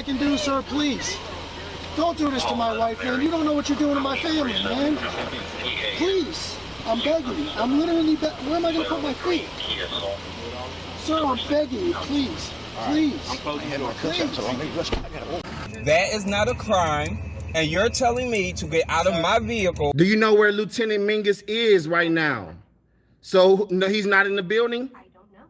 I can do, sir, please. Don't do this to my wife, man. You don't know what you're doing to my family, man. Please. I'm begging you. I'm literally where am I going to put my feet? Sir, I'm begging you, please. Please. Please. That is not a crime, and you're telling me to get out of my vehicle. Do you know where Lieutenant Mingus is right now? So, no, he's not in the building? I don't know.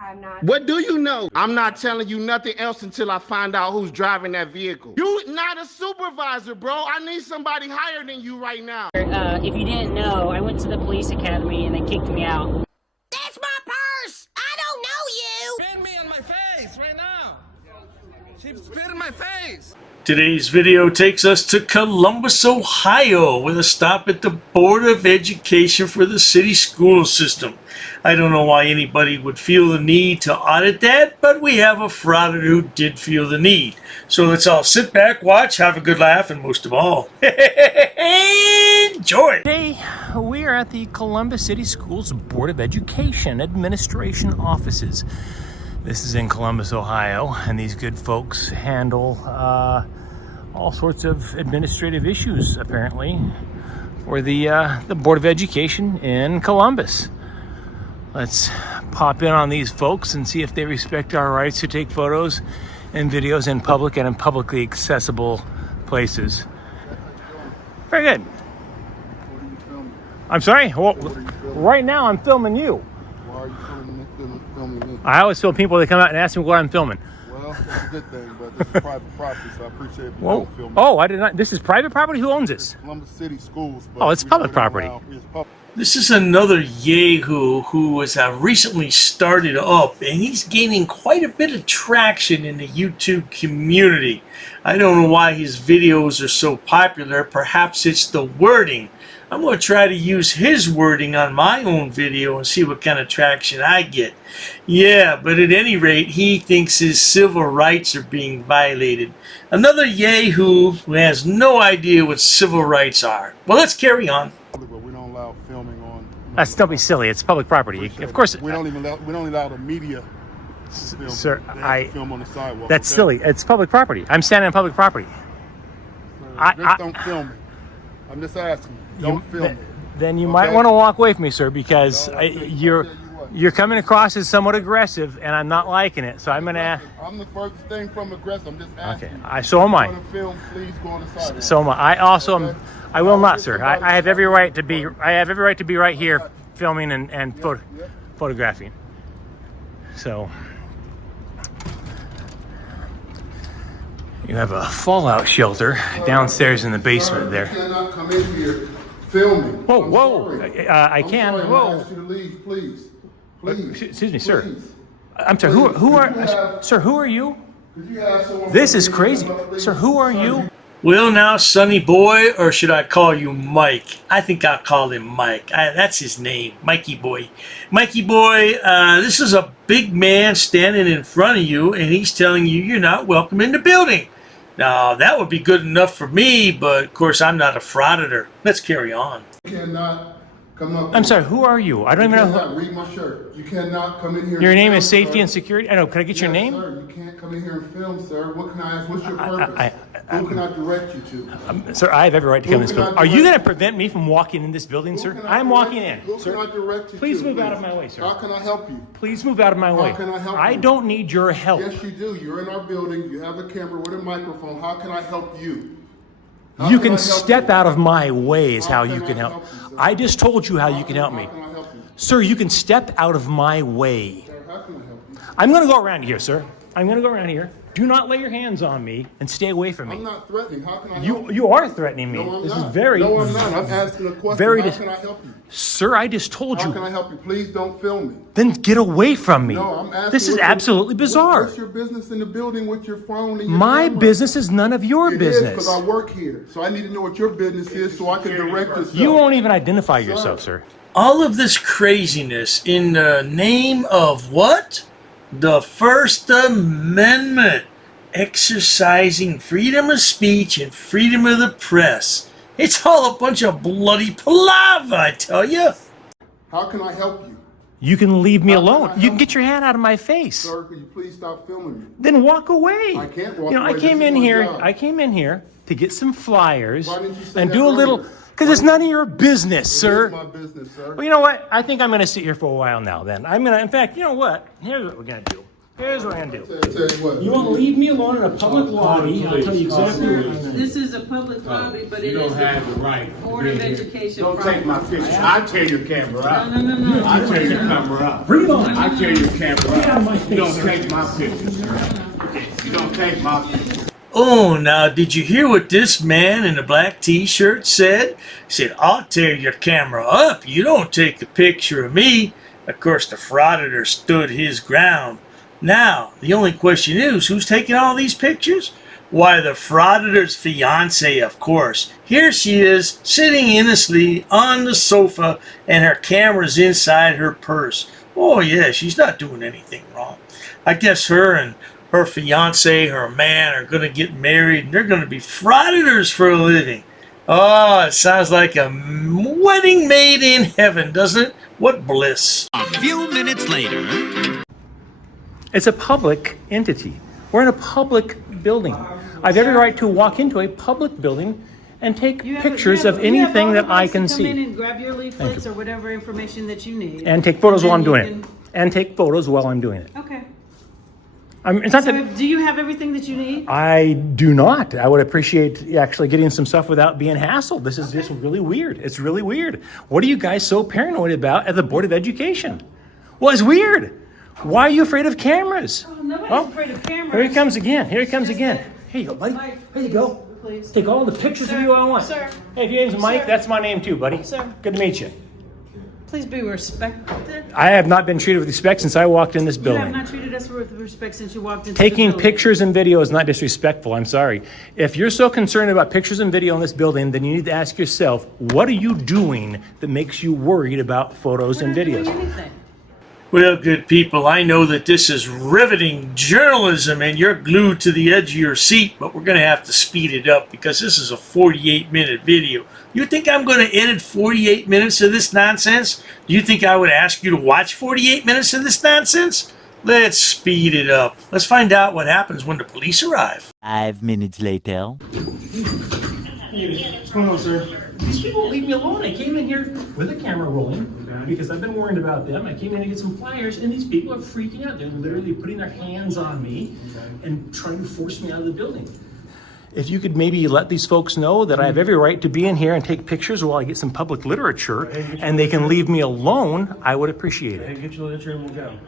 I'm not. What do you know? I'm not telling you nothing else until I find out who's driving that vehicle. You not a supervisor, bro. I need somebody higher than you right now. If you didn't know, I went to the police academy and they kicked me out. That's my purse! I don't know you! Spit me on my face right now. She spit in my face. Today's video takes us to Columbus, Ohio, with a stop at the Board of Education for the city school system. I don't know why anybody would feel the need to audit that, but we have a frauditor who did feel the need. So let's all sit back, watch, have a good laugh, and most of all, enjoy! Today, we are at the Columbus City Schools Board of Education Administration offices. This is in Columbus, Ohio, and these good folks handle all sorts of administrative issues, apparently, for the Board of Education in Columbus. Let's pop in on these folks and see if they respect our rights to take photos and videos in public and in publicly accessible places. Very good. What are you filming? I'm sorry? Well, What are you filming? right now I'm filming you. Why are you filming me? I always film people that come out and ask me what I'm filming. Well, that's a good thing, but this is private property, so I appreciate if you Whoa. don't film me. Oh, I did not. This is private property? Who owns this? Columbus City Schools. But Oh, it's we public don't property. it's public. This is another yahoo who was recently started up, and he's gaining quite a bit of traction in the YouTube community. I don't know why his videos are so popular. Perhaps it's the wording. I'm going to try to use his wording on my own video and see what kind of traction I get. Yeah, but at any rate, he thinks his civil rights are being violated. Another yahoo who has no idea what civil rights are. Well, let's carry on. But we don't allow filming on. Don't be silly. It's public property. Of course. We don't allow the media to film. Sir, They have to film on the sidewalk. That's okay? silly. It's public property. I'm standing on public property. Just don't film me. I'm just asking. Don't film me. Then you Okay? might want to walk away from me, sir, because No, I'll tell you what. you're coming across as somewhat aggressive, and I'm not liking it. So I'm going to ask. I'm the first thing from aggressive. I'm just asking. Okay. So am I. If you want to film, please go on the sidewalk. So am I. I also am. Okay. I will not, sir. I have every right to be. I have every right to be right here, filming and photographing. So you have a fallout shelter downstairs in the basement there. You cannot come in here filming. Whoa, I'm whoa! sorry. I can. I'm sorry, Whoa! I'm asking you to leave, please. Please. Excuse me, sir. Please. I'm sorry. Who are? Sir, who are you? Could you have someone This come is in crazy, here, please? sir. Who are you? Well, now, Sonny Boy, or should I call you Mike? I think I'll call him Mike. That's his name, Mikey Boy. Mikey Boy, this is a big man standing in front of you, and he's telling you you're not welcome in the building. Now, that would be good enough for me, but of course, I'm not a frauditor. Let's carry on. You cannot come up. I'm sorry. Who are you? I don't even know. You cannot read my shirt. You cannot come in here. Your and name film, is Safety sir. and Security. I know. Can I get your Yes, name? Sir, you can't come in here and film, sir. What can I ask? What's your purpose? Who can I direct you to? Sir, I have every right to come in this Who can I building. Are you direct going to prevent me from walking in this building, Who sir? can I I'm direct walking you? in. Who Sir, can I direct you please to? move out of my way, sir. How can I help you? Please move out of my way. How can I help I you? don't need your help. Yes, you do. You're in our building. You have a camera with a microphone. How can I help you? How You can can I help step you? out of my way is how How you can can I help. help you, sir? I just told you how you can help me. How can I help you? Sir, you can step out of my way. Sir, how can I help you? I'm going to go around here, sir. I'm going to go around here. Do not lay your hands on me and stay away from I'm me. not threatening. How can I help you? You are threatening me. No, I'm This not. is very... No, I'm not. I'm asking a question. very How dis- can I help you? Sir, I just told How you. can I help you? Please don't film me. Then get away from me. No, I'm asking. This is what's your- absolutely bizarre. What's your business in the building with your phone and your My camera? business is none of your It is business. because I work here, so I need to know what your business is so I can direct yourself. You won't even identify yourself, sir. All of this craziness in the name of what? The First Amendment. Exercising freedom of speech and freedom of the press. It's all a bunch of bloody palaver, I tell you. How can I help you? You can leave me alone. You can get your hand out of my face. Sir, could you please stop filming me? Then walk away. I can't walk You know, away. I came This is in my here. job. I came in here to get some flyers Why didn't you say and that do a little. earlier? Because it's none of your business, sir. It is my business, sir. Well, you know what? I think I'm going to sit here for a while now. Then I'm going to. In fact, you know what? Here's what we're going to do. Here's what I'm going to do. Tell you what. You want to leave me alone in a public lobby? I'll tell you exactly what I'm going to do. This is a public lobby, but it is the right. Board of Education. Don't take my picture. I tear your camera out. No. I tear your camera out. Bring it on. I tear your camera Get out of my out. face, You don't sir. take my picture, sir. You don't take my picture. Oh, now did you hear what this man in the black t-shirt said? He said, I'll tear your camera up. You don't take a picture of me. Of course, the Frauditor stood his ground. Now, the only question is, who's taking all these pictures? Why, the Frauditor's fiance, of course. Here she is, sitting innocently on the sofa, and her camera's inside her purse. Oh, yeah, she's not doing anything wrong. I guess her and her fiance, her man, are going to get married, and they're going to be Frauditors for a living. Oh, it sounds like a wedding made in heaven, doesn't it? What bliss. A few minutes later. It's a public entity. We're in a public building. I have every right to walk into a public building and take pictures of anything that I can Come in see. and grab your leaflets or whatever information that you need. And take photos while I'm And doing then it. And take photos while I'm doing it. Okay. It's not So that do you have everything that you need? I do not. I would appreciate actually getting some stuff without being hassled. This is just really weird. It's really weird. What are you guys so paranoid about at the Board of Education? Well, it's weird. Why are you afraid of cameras? Oh, nobody's afraid of cameras. Here he comes again. Here he comes Just again. that- Here you go, buddy. Mike, Here you go. Please. Take all the pictures of Sir, you I want. sir. Hey, if your name's Mike, Sir. that's my name too, buddy. Sir. Good to meet you. Please be respected. I have not been treated with respect since I walked in this You have building. not treated us with respect since you walked into Taking the building. pictures and video is not disrespectful. I'm sorry. If you're so concerned about pictures and video in this building, then you need to ask yourself, what are you doing that makes you worried about photos We're and not doing videos? anything. Well, good people, I know that this is riveting journalism and you're glued to the edge of your seat, but we're going to have to speed it up because this is a 48-minute video. You think I'm going to edit 48 minutes of this nonsense? Do you think I would ask you to watch 48 minutes of this nonsense? Let's speed it up. Let's find out what happens when the police arrive. 5 minutes later. What's going on, sir? These people leave me alone. I came in here with a camera rolling because I've been worried about them. I came in to get some flyers, and these people are freaking out. They're literally putting their hands on me and trying to force me out of the building. If you could maybe let these folks know that I have every right to be in here and take pictures while I get some public literature, and they can leave me alone, I would appreciate it. Get your literature and we'll go.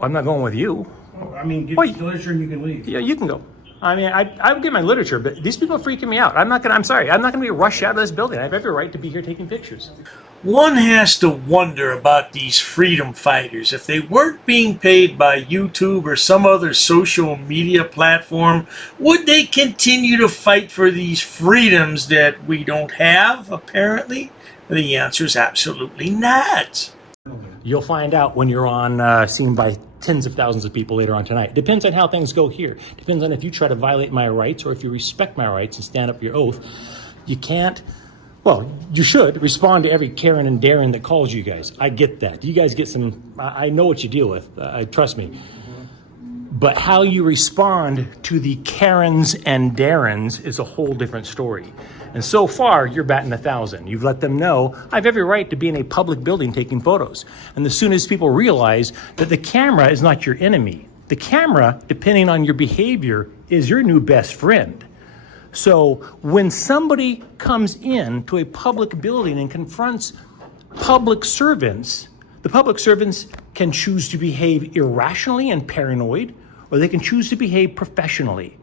I'm not going with you. I mean, get Wait. your literature and you can leave. Yeah, you can go. I mean, I would get my literature, but these people are freaking me out. I'm sorry. I'm not going to be rushed out of this building. I have every right to be here taking pictures. One has to wonder about these freedom fighters. If they weren't being paid by YouTube or some other social media platform, would they continue to fight for these freedoms that we don't have, apparently? The answer is absolutely not. You'll find out when you're on seen by tens of thousands of people later on tonight. Depends on how things go here. Depends on if you try to violate my rights or if you respect my rights and stand up for your oath. You can't, well, you should respond to every Karen and Darren that calls you guys. I get that. You guys get some, I know what you deal with. Trust me. But how you respond to the Karens and Darrens is a whole different story. And so far, you're batting 1,000. You've let them know, I have every right to be in a public building taking photos. And as soon as people realize that the camera is not your enemy, the camera, depending on your behavior, is your new best friend. So when somebody comes in to a public building and confronts public servants, the public servants can choose to behave irrationally and paranoid, or they can choose to behave professionally.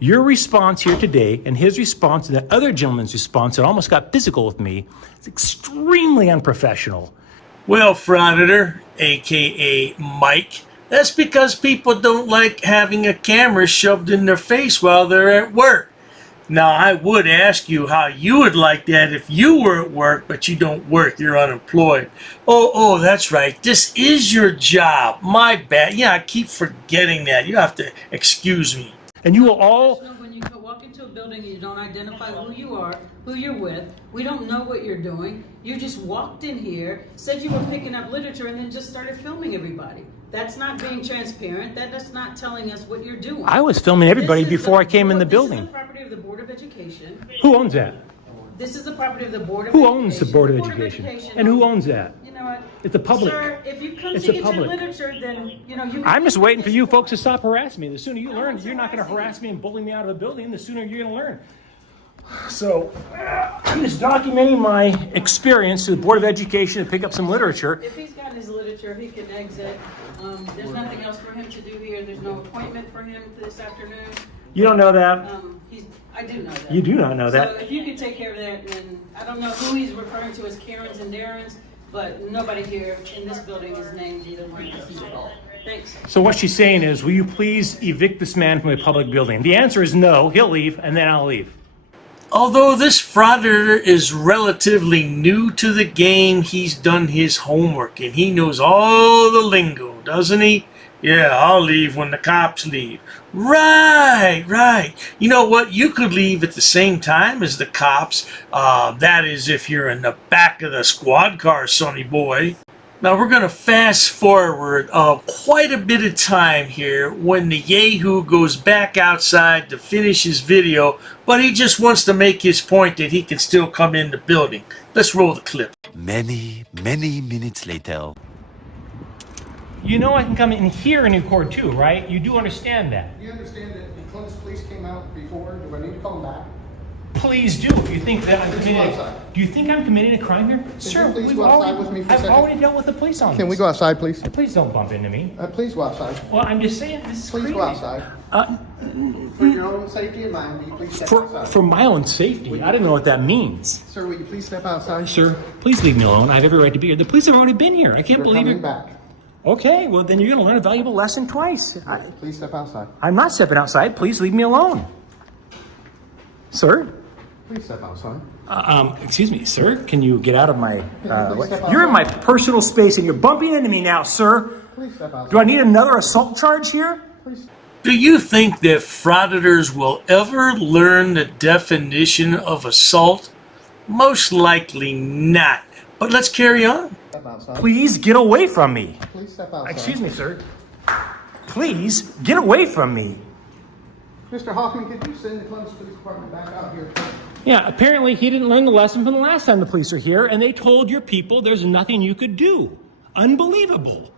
Your response here today and his response and the other gentleman's response that almost got physical with me is extremely unprofessional. Well, Frauditor, aka Mike, that's because people don't like having a camera shoved in their face while they're at work. Now, I would ask you how you would like that if you were at work, but you don't work, you're unemployed. Oh, that's right, this is your job. My bad. Yeah, I keep forgetting that. You have to excuse me. And you will all, When you walk into a a building and you don't identify who you are, who you're with. We don't know what you're doing. You just walked in here, said you were picking up literature, and then just started filming everybody. That's not being transparent. That's not telling us what you're doing. I was filming everybody before I came in the building. This is the property of the Board of Education. Who owns that? This is the property of the Board of Who Education. owns the Board of Education? And who owns that? You know what? It's the public. Sir, if you come It's to the get your public. literature, then, you know, you... I'm just waiting for you folks to stop harassing me. The sooner you learn, you're not going to harass me and bully me out of a building, the sooner you're going to learn. So, I'm just documenting my experience to the Board of Education to pick up some literature. If he's got his literature, he can exit. There's nothing else for him to do here. There's no appointment for him this afternoon. You don't know that? I do know that. You do not know that. So if you could take care of that, then I don't know who he's referring to as Karens and Darrens, but nobody here in this building is named either one of these at all. Thanks. So what she's saying is, will you please evict this man from a public building? The answer is no. He'll leave, and then I'll leave. Although this Frauditor is relatively new to the game, he's done his homework and he knows all the lingo, doesn't he? Yeah, I'll leave when the cops leave. Right. You know what? You could leave at the same time as the cops. That is if you're in the back of the squad car, sonny boy. Now we're going to fast forward quite a bit of time here when the Yahoo goes back outside to finish his video, but he just wants to make his point that he can still come in the building. Let's roll the clip. Many minutes later. You know I can come in here and record too, right? You do understand that. You understand that the Columbus police came out before? Do I need to call them back? Please do. If you think that I'm do you think I'm committing a crime here? Sir, please go outside with me for a I've second? already dealt with the police on this. Can we go outside, please? Please don't bump into me. Please go outside. Well, I'm just saying, this is Please crazy. go outside. For your own safety and mine, will you please step outside? For my own safety. I don't know what that means. Sir, will you please step outside? Sir, please leave me alone. I have every right to be here. The police have already been here. I can't We're believe coming it. back. Okay, well then you're going to learn a valuable lesson twice. Please step outside. I'm not stepping outside. Please leave me alone. Sir? Please step outside. Excuse me, sir. Can you get out of my... please step you're in my outside? personal space and you're bumping into me now, sir. Please step outside. Do I need another assault charge here? Please. Do you think that Frauditors will ever learn the definition of assault? Most likely not. But let's carry on. Step outside. Please get away from me. Please step outside. Excuse me, sir. Please get away from me. Mr. Hoffman, could you send the Columbus Police Department back out here? Yeah, apparently he didn't learn the lesson from the last time the police were here, and they told your people there's nothing you could do. Unbelievable.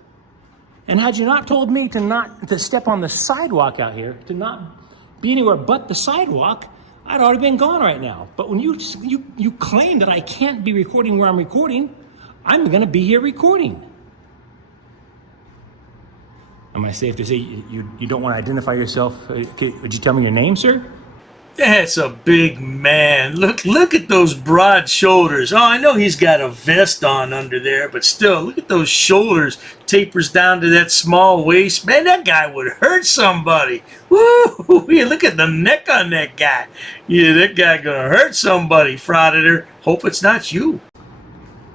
And had you not told me to step on the sidewalk out here, to not be anywhere but the sidewalk, I'd already been gone right now. But when you claim that I can't be recording where I'm recording, I'm going to be here recording. Am I safe to say you don't want to identify yourself? Would you tell me your name, sir? That's a big man. Look at those broad shoulders. Oh, I know he's got a vest on under there, but still, look at those shoulders. Tapers down to that small waist. Man, that guy would hurt somebody. Woo! Yeah, look at the neck on that guy. Yeah, that guy gonna hurt somebody, Frauditor. Hope it's not you.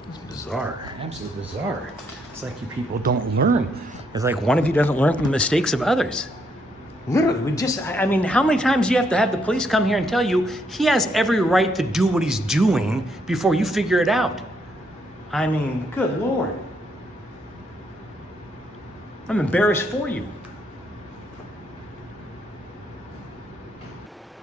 It's bizarre. Absolutely bizarre. It's like you people don't learn. It's like one of you doesn't learn from the mistakes of others. Literally, I mean, how many times do you have to have the police come here and tell you he has every right to do what he's doing before you figure it out? I mean, good Lord. I'm embarrassed for you.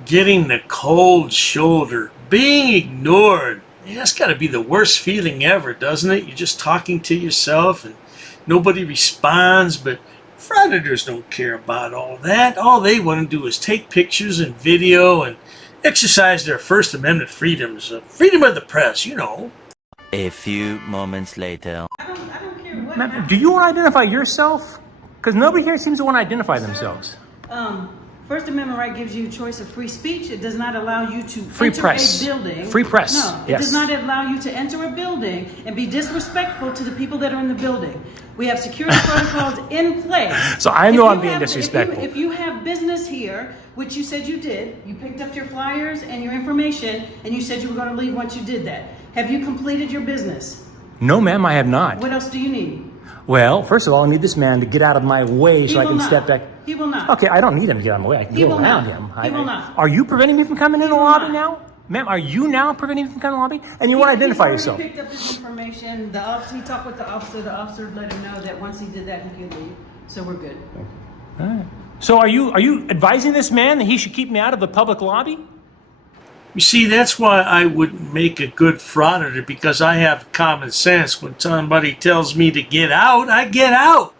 Getting the cold shoulder, being ignored. Yeah, that's got to be the worst feeling ever, doesn't it? You're just talking to yourself and nobody responds, but Frauditors don't care about all that. All they want to do is take pictures and video and exercise their First Amendment freedoms. Freedom of the press, you know. A few moments later. I don't care what Ma'am, do you want to identify yourself? Because nobody here seems to want to identify themselves. First Amendment right gives you choice of free speech. It does not allow you to Free enter press. a building. Free press. No, Yes. it does not allow you to enter a building and be disrespectful to the people that are in the building. We have security protocols in place. So I know If I'm you being have- disrespectful. If you have business here, which you said you did, you picked up your flyers and your information, and you said you were going to leave once you did that. Have you completed your business? No, ma'am, I have not. What else do you need? Well, first of all, I need this man to get out of my way so I will can not. step back. He will not. Okay, I don't need him to get out of my way. I can He go will around not. him. He will not. Are you preventing me from coming in the will lobby not. now? Ma'am, are you now preventing me from coming in the lobby? And you want to identify yourself. He picked up his information. He talked with the officer. The officer let him know that once he did that, he could leave. So we're good. All right. So are you advising this man that he should keep me out of the public lobby? You see, that's why I would make a good frauditor, because I have common sense. When somebody tells me to get out, I get out.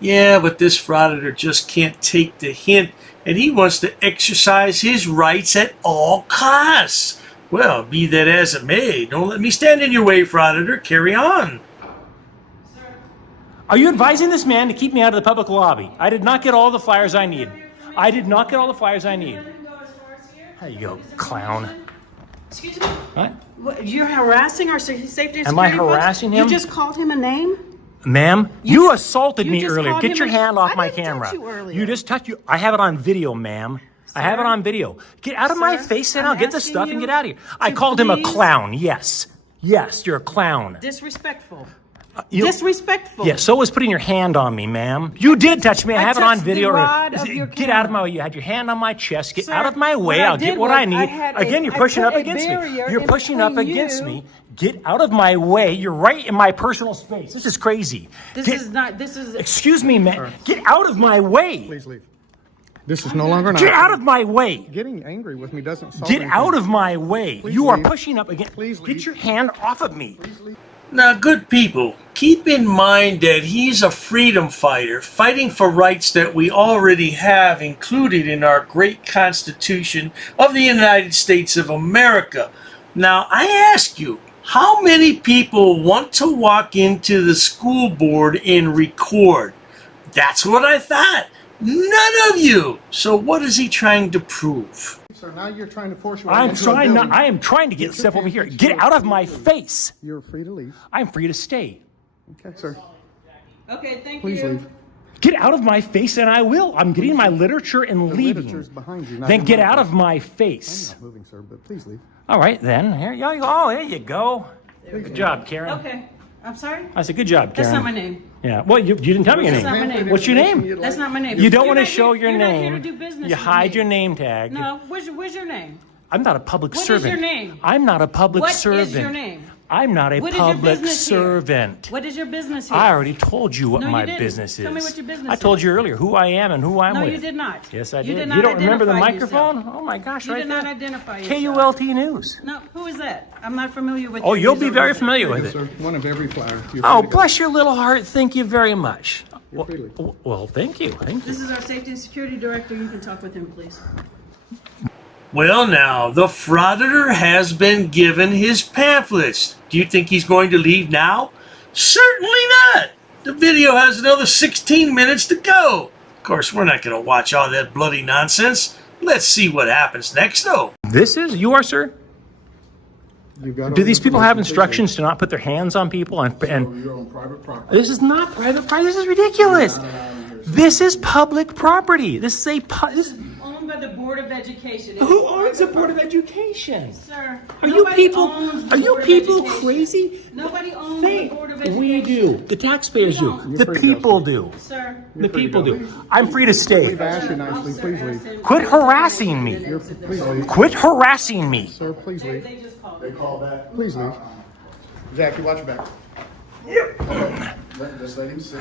Yeah, but this frauditor just can't take the hint, and he wants to exercise his rights at all costs. Well, be that as it may, don't let me stand in your way, frauditor. Carry on. Are you advising this man to keep me out of the public lobby? I did not get all the flyers I need. I did not get all the flyers I need. There you go, clown. Excuse me? What? You're harassing our safety and security Am I harassing him? You just called him a name? Ma'am, you assaulted me just earlier. called Get him your a- hand off I my didn't touch camera. you earlier. You just touched you. I have it on video, ma'am. I have it on video. Get out of my Sir, face and I'm I'll get the asking stuff and you get out of here. I to called him a please- clown. Yes. Yes, you're a clown. Disrespectful. You- Disrespectful. Yeah, so was putting your hand on me, ma'am. You did touch me. I I have it on touched the video. rod of your Get out of my camera. way. You had your hand on my chest. Get Sir, out of my way. what I I'll did get what was I need. I had Again, a- you're I pushing put up a against me. barrier You're in pushing up between against you. me. Get out of my way. You're right in my personal space. This is crazy. This Get- is not, this is... Excuse me, man. Get out of my way. Please leave. This is no longer an Get option. out of my way. Getting angry with me doesn't solve Get anything. out of my way. Please You are leave. pushing up against. Please Get leave. your hand off of me. Now, good people, keep in mind that he's a freedom fighter fighting for rights that we already have included in our great Constitution of the United States of America. Now, I ask you, how many people want to walk into the school board and record? That's what I thought. None of you. So what is he trying to prove? Sir, now you're trying to force your way I'm into a trying not. building. I am trying to get stuff over here. Get out of my face. You're free to leave. I'm free to stay. Okay, sir. Okay, thank Please you. leave. Get out of my face and I will. I'm getting my literature and The leaving. literature's behind you. not Then in get my out face. of my I'm face. not moving, sir, but please leave. All right, then. Here you go. Oh, there you go. Good job, Karen. Okay, I'm sorry? I said, good job, Karen. That's not my name. Yeah. Well, you didn't tell me your That's name. not my name. What's your name? That's not my name. You don't You're want to not show here- your you're name. not here to do business You with hide me. your name tag. No, where's your name? I'm not a public What is servant. your name? I'm not a public What servant. is your name? I'm not a What is your public business here? servant. What is your business here? I already told you what No, you my didn't. business is. Tell me what your business I told is. you earlier who I am and who I'm No, with. you did not. Yes, I You did. did You not don't remember the identify microphone? yourself. Oh my gosh, You right did there. not identify yourself. KULT News. No, who is that? I'm not familiar with Oh, your you'll news be very organization. familiar with it. Sir, one of every flower. You're free Oh, to go. bless your little heart. Thank you very much. You're free to leave. Well, thank you. Thank you. This is our safety and security director. You can talk with him, please. Well, now, the Frauditor has been given his pamphlets. Do you think he's going to leave now? Certainly not. The video has another 16 minutes to go. Of course, we're not going to watch all that bloody nonsense. Let's see what happens next, though. This is you are, sir? You've got Do all these the people have information, instructions to not put their hands on people? And You're on private property. this is not private property. This is ridiculous. This is public property. This is Owned by the Board of Education. Who owns the Board of Education? Sir, Are you nobody people? owns the Are you Board of people Education. crazy? Nobody owns the Board of Education. We do. The taxpayers do. don't. The people do. Sir, The free to people go. do. I'm free to stay. We've asked you nicely. Please leave. Quit harassing me. Please leave. Quit harassing me. Sir, please leave. they just called me. Please leave. Jackie, watch your back. Just let him sit.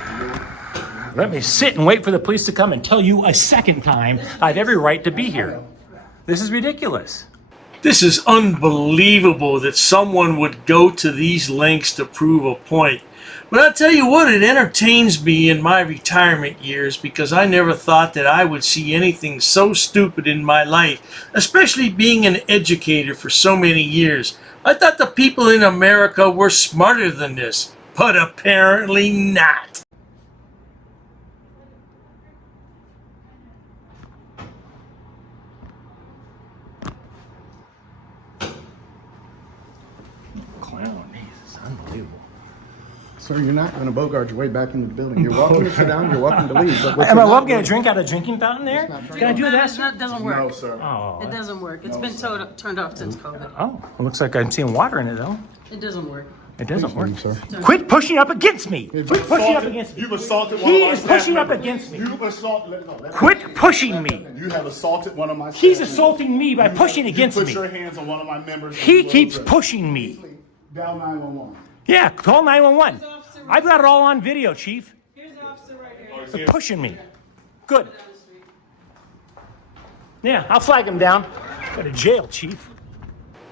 Let me sit and wait for the police to come and tell you a second time I have every right to be here. This is ridiculous. This is unbelievable that someone would go to these lengths to prove a point. But I'll tell you what, it entertains me in my retirement years because I never thought that I would see anything so stupid in my life, especially being an educator for so many years. I thought the people in America were smarter than this, but apparently not. Clown, this is unbelievable. Sir, you're not going to bogart your way back into the building. You're welcome to sit down. You're welcome to leave. But what Am you're I not welcome to get a doing- drink out of a drinking fountain there? Can I do that, sir? That doesn't work. No, sir. Oh, It doesn't work. It's been turned off since COVID. oh, it looks like I'm seeing water in it, though. It doesn't work. It doesn't work. Quit pushing up against me. Quit pushing up against me. You've assaulted one He of my is staff pushing up members. against me. You've assaulted. Quit pushing me. You have assaulted one of my. He's staff assaulting me by pushing against you me. put your hands on one of my members. He keeps pushing me. Dial 911. Yeah, call 911. I've got it all on video, Chief. Here's the officer right here. They're pushing me. Good. Yeah, I'll flag him down. Go to jail, Chief.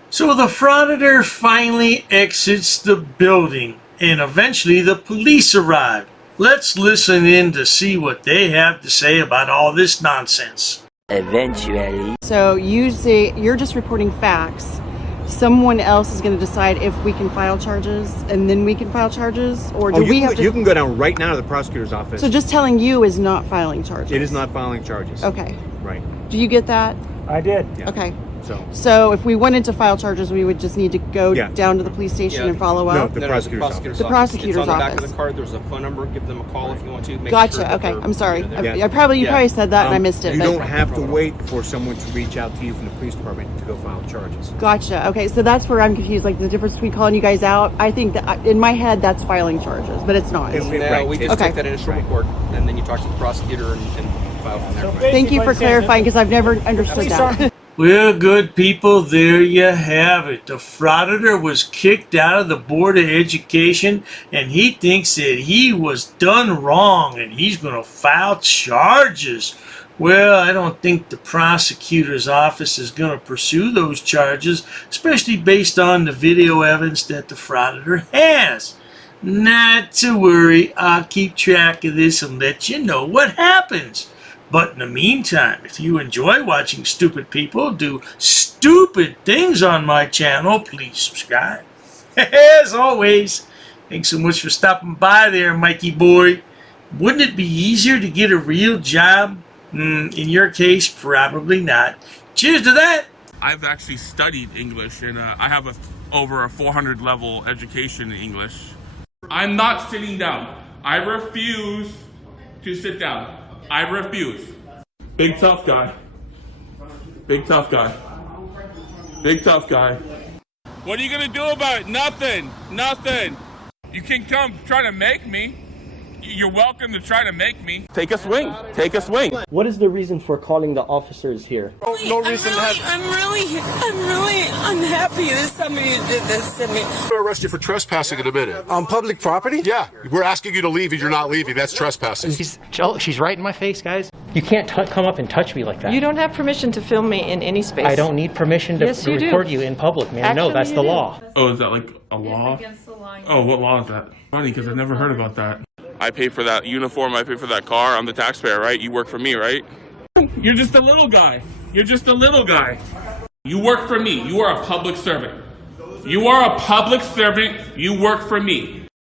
So the Frauditor finally exits the building, and eventually the police arrive. Let's listen in to see what they have to say about all this nonsense. Eventually. So you say you're just reporting facts. Someone else is going to decide if we can file charges, and then we can file charges, or do we have to? You can go down right now to the prosecutor's office. So just telling you is not filing charges. It is not filing charges. Okay. Right. Do you get that? I did. Yeah. Okay. So if we wanted to file charges, we would just need to go down to the police station and follow up. No, the prosecutor's office. The prosecutor's it's on the office. back of the card. There's a phone number. Give them a call if you want to. Make Gotcha. sure that Okay. they're- I'm sorry. Yeah. You probably said that and I missed it. You but don't have to wait for someone to reach out to you from the police department to go file charges. Gotcha. Okay. So that's where I'm confused. Like the difference between calling you guys out. I think that in my head that's filing charges, but it's not. No, we just take that initial report, and then you talk to the prosecutor and file from there. Thank you for clarifying because I've never understood that. Well, good people, there you have it. The Frauditor was kicked out of the Board of Education, and he thinks that he was done wrong, and he's going to file charges. Well, I don't think the prosecutor's office is going to pursue those charges, especially based on the video evidence that the Frauditor has. Not to worry, I'll keep track of this and let you know what happens. But in the meantime, if you enjoy watching stupid people do stupid things on my channel, please subscribe. As always, thanks so much for stopping by there, Mikey boy. Wouldn't it be easier to get a real job? In your case, probably not. Cheers to that. I've actually studied English, and I have over a 400 level education in English. I'm not sitting down. I refuse to sit down. I refuse. Big tough guy. Big tough guy. Big tough guy. What are you gonna do about it? Nothing. Nothing. You can come try to make me. You're welcome to try to make me. Take a swing. Take a swing. What is the reason for calling the officers here? No reason I'm really unhappy that somebody did this to me. We'll arrest you for trespassing in a minute. On public property? Yeah, we're asking you to leave and you're not leaving. That's trespassing. She's right in my face, guys. You can't come up and touch me like that. You don't have permission to film me in any space. I don't need permission to Yes, you do. record you in public, man. No, Actually, that's you the do. law. Oh, is that like a law? It's against the law. Oh, what law is that? Funny, because I've never heard about that. I pay for that uniform, I pay for that car, I'm the taxpayer, right? You work for me, right? You're just a little guy. You're just a little guy. You work for me. You are a public servant. You are a public servant. You work for me.